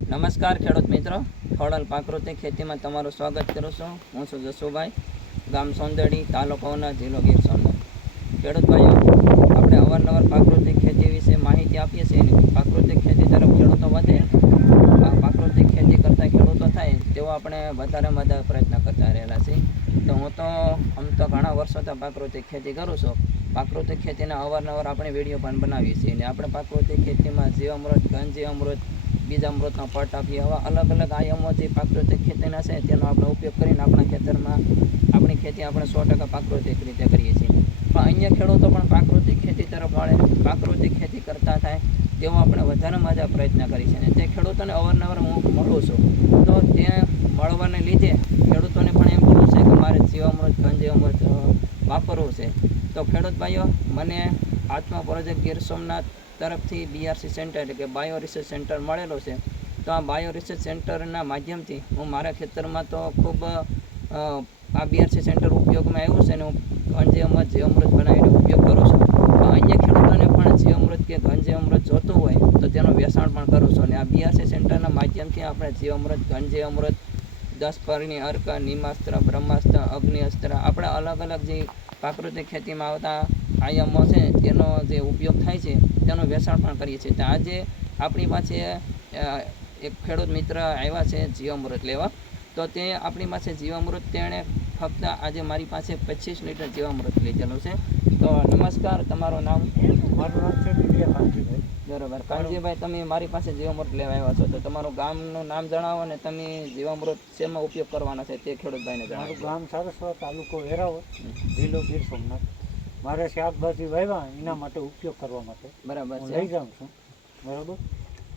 નમસ્કાર ખેડૂત મિત્રો, ખોડલ પ્રાકૃતિક ખેતીમાં તમારું સ્વાગત કરું છું. હું છું જસુભાઈ, ગામ સોંદડી, તાલુકો ઉના, જિલ્લો ગીર સોમનાથ. ખેડૂત ભાઈઓ, આપણે અવારનવાર પ્રાકૃતિક ખેતી વિશે માહિતી આપીએ છીએ. પ્રાકૃતિક ખેતી તરફ ખેડૂતો વધે, પ્રાકૃતિક ખેતી કરતા ખેડૂતો થાય તેવો આપણે વધારે પ્રયત્ન કરતા રહેલા છીએ. તો હું તો ઘણા વર્ષોથી પ્રાકૃતિક ખેતી કરું છું. પ્રાકૃતિક ખેતીના અવારનવાર આપણે વિડીયો પણ બનાવીએ છીએ અને આપણે પ્રાકૃતિક ખેતીમાં જીવામૃત, ઘનજીવામૃત, બીજામૃતનો પટ આપીએ. આવા અલગ અલગ આયામો જે પ્રાકૃતિક ખેતીના છે તેનો આપણે ઉપયોગ કરીને આપણા ખેતરમાં આપણી ખેતી આપણે 100% પ્રાકૃતિક રીતે કરીએ છીએ. પણ અન્ય ખેડૂતો પણ પ્રાકૃતિક ખેતી તરફ વળે, પ્રાકૃતિક ખેતી કરતા થાય તેવો આપણે વધારે પ્રયત્ન કરીએ છીએ. અને તે ખેડૂતોને અવારનવાર હું મળું છું, તો તે મળવાને લીધે ખેડૂતોને પણ એમ કહેવું છે કે મારે જીવામૃત, ઘનજીવામૃત વાપરવું છે. તો ખેડૂત ભાઈઓ, મને આત્મા પ્રોજેક્ટ ગીર સોમનાથ તરફથી BRC સેન્ટર એટલે કે બાયો રિસર્ચ સેન્ટર મળેલો છે. તો આ બાયો રિસર્ચ સેન્ટરના માધ્યમથી હું મારા ખેતરમાં તો ખૂબ આ BRC સેન્ટર ઉપયોગમાં આવ્યું છે અને હું ઘનજીવામૃત, જીવામૃત બનાવીને ઉપયોગ કરું છું. તો અન્ય ખેડૂતોને પણ જીવામૃત કે ઘનજીવામૃત જોતું હોય તો તેનું વેચાણ પણ કરું છું. અને આ BRC સેન્ટરના માધ્યમથી આપણે જીવામૃત, ઘનજીવામૃત, 10 પરની અર્ક, નિમાસ્ત્ર, બ્રહ્માસ્ત્ર, અગ્નિ અસ્ત્ર, આપણે અલગ અલગ જે પ્રાકૃતિક ખેતીમાં આવતા આયામો છે તેનો જે ઉપયોગ થાય છે તેનું વેચાણ પણ કરીએ છીએ. તો આજે આપણી પાસે એક ખેડૂત મિત્ર આવ્યા છે જીવામૃત લેવા. તો તે આપણી પાસે જીવામૃત તેણે ફક્ત આજે મારી પાસે 25 લીટર જીવામૃત લીધેલું છે. તો નમસ્કાર, તમારું નામ? મારું નામ છે કાનજીભાઈ. બરાબર કાનજીભાઈ, તમે મારી પાસે જીવામૃત લેવા આવ્યા છો, તો તમારું ગામનું નામ જણાવો અને તમે જીવામૃત શેમાં ઉપયોગ કરવાના છે તે ખેડૂતભાઈને જણાવો. મારું ગામ સારસ્વત, તાલુકો વેરાવળ, જિલ્લો ગીર સોમનાથ. મારે શાકભાજી વાવ્યા એના માટે ઉપયોગ કરવા માટે બરાબર હું છે. લઈ જાઉં છું. બરાબર.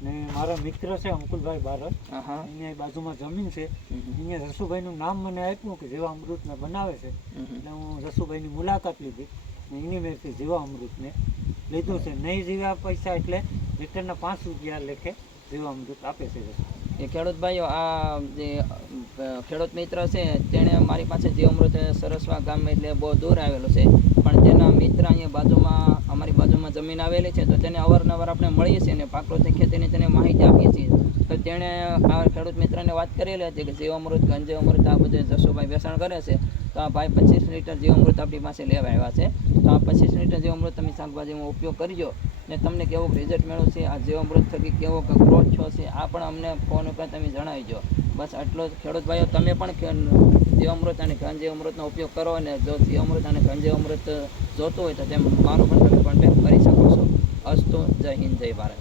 ને મારા મિત્ર છે અંકુલભાઈ બારડ, અહીંયા બાજુમાં જમીન છે. અહીંયા જસુભાઈનું નામ મને આપ્યું કે જીવામૃતને બનાવે છે. એટલે હું જસુભાઈની મુલાકાત લીધી ને એની મેળથી જીવામૃતને લીધું છે. નહીં જીવા પૈસા એટલે લીટરના 5 રૂપિયા લેખે જીવામૃત આપે છે. એ ખેડૂત ભાઈઓ, આ જે ખેડૂત મિત્ર છે તેણે મારી પાસે જીવામૃત સરસવા ગામ એટલે બહુ દૂર આવેલું છે, પણ તેના મિત્ર અહીંયા અમારી બાજુમાં જમીન આવેલી છે. તો તેને અવારનવાર આપણે મળીએ છીએ અને પ્રાકૃતિક ખેતીની તેને માહિતી આપીએ છીએ. તો તેણે આ ખેડૂત મિત્રને વાત કરેલી હતી કે જીવામૃત, ઘનજીવામૃત આ બધે જસુભાઈ વેચાણ કરે છે. તો આ ભાઈ 25 લીટર જીવામૃત આપણી પાસે લેવા આવ્યા છે. તો આ 25 લીટર જીવામૃત તમે શાકભાજીમાં ઉપયોગ કરજો ને તમને કેવું રિઝલ્ટ મળ્યું છે, આ જીવામૃત થકી કેવો ગ્રોથ થયો છે, આ પણ અમને ફોન ઉપર તમે જણાવીજો. બસ આટલો જ. ખેડૂત ભાઈઓ, તમે પણ જીવામૃત અને ઘનજીવામૃતનો ઉપયોગ કરો અને જો જીવામૃત અને ઘનજીવામૃત જોતું હોય તો તેમ મારો પણ તમે કોન્ટેક્ટ કરી શકો છો. અસ્તુ. જય હિન્દ, જય ભારત.